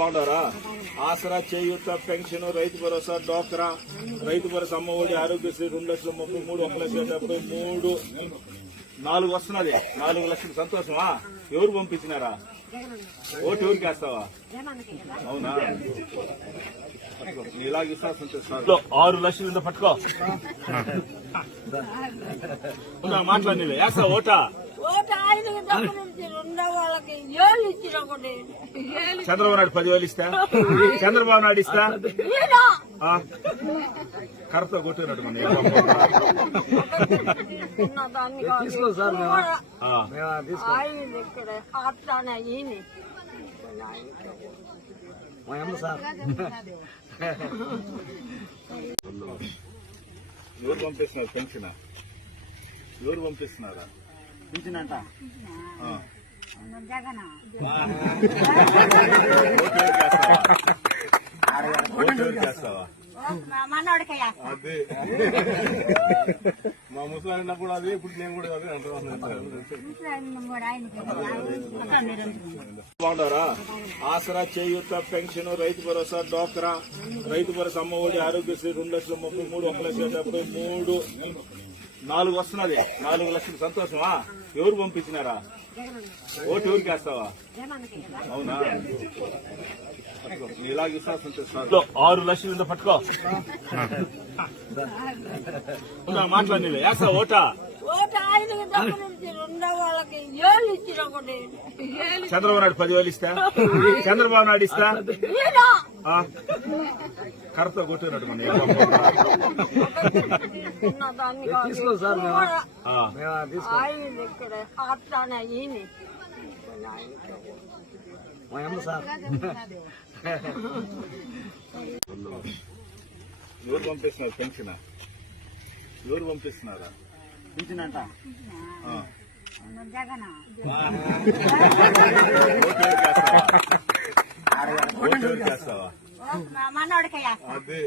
బాగుంటారా ఆసరా చేయూత pension Rythu Bharosa డోక్రా రైతు భరోసా అమ్మ ఒడి ఆరోగ్యశ్రీ రెండు లక్షల ముప్పై మూడు ఒక లక్ష డెబ్బై మూడు నాలుగు వస్తున్నది. నాలుగు లక్షలు సంతోషమా? ఎవరు పంపించినారా? ఓటు ఎవరికి వేస్తావా? అవునా? ఇలాగ ఇస్తా ఆరు లక్షలు పట్టుకో. మాట్లాడి వేస్తా ఓటా? వాళ్ళకి. చంద్రబాబు నాయుడు పదివేలు ఇస్తా? చంద్రబాబు నాయుడు ఇస్తా? కర్రతో కొట్టినట్టు ఈయన ఎవరు పంపిస్తున్నారు పెన్షన్. ఎవరు పంపిస్తున్నారా? పింఛనంట ఆ. మా ముసలి కూడా అదే ఇప్పుడు నేను కూడా అదే బాగుంటారా ఆసరా చేయూత పెన్షన్ రైతు భరోసా డోక్రా రైతు భరోసా అమ్మ ఒడి ఆరోగ్యశ్రీ రెండు లక్షల ముప్పై మూడు ఒక లక్ష డెబ్బై మూడు నాలుగు వస్తున్నది. నాలుగు లక్షలు సంతోషమా? ఎవరు పంపించినారా? ఓటు ఎవరికి వేస్తావా? అవునా? ఇస్తా ఆరు లక్షలు ఇంత పట్టుకో. మాట్లాడి వేస్తా ఓటా? ఓటు ఆయనకి దగ్గర నుంచి రెండో వాళ్ళకి ఏళ్ళు ఇచ్చిన ఒకటి. ఏళ్ళు చంద్రబాబు నాయుడు పదివేలు ఇస్తా చంద్రబాబు నాయుడు ఇస్తా ఈయన ఆ, కర్రతో కొట్టినట్టు మన ఉన్న దాన్ని కాదు. ఆ, ఆయన ఇక్కడ అట్లానే ఈయన ఎవరు పంపిస్తున్నారు పెన్షన్ ఎవరు పంపిస్తున్నారా పింఛనంట ఆ. జగన్ ఓటు ఎవరికి వేస్తావా? ఓటు ఎవరికి వేస్తావా మనోడికి అదే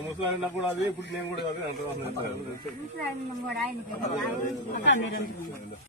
మా ముసలి కూడా అదే ఇప్పుడు నేను కూడా అదే అంటున్నాను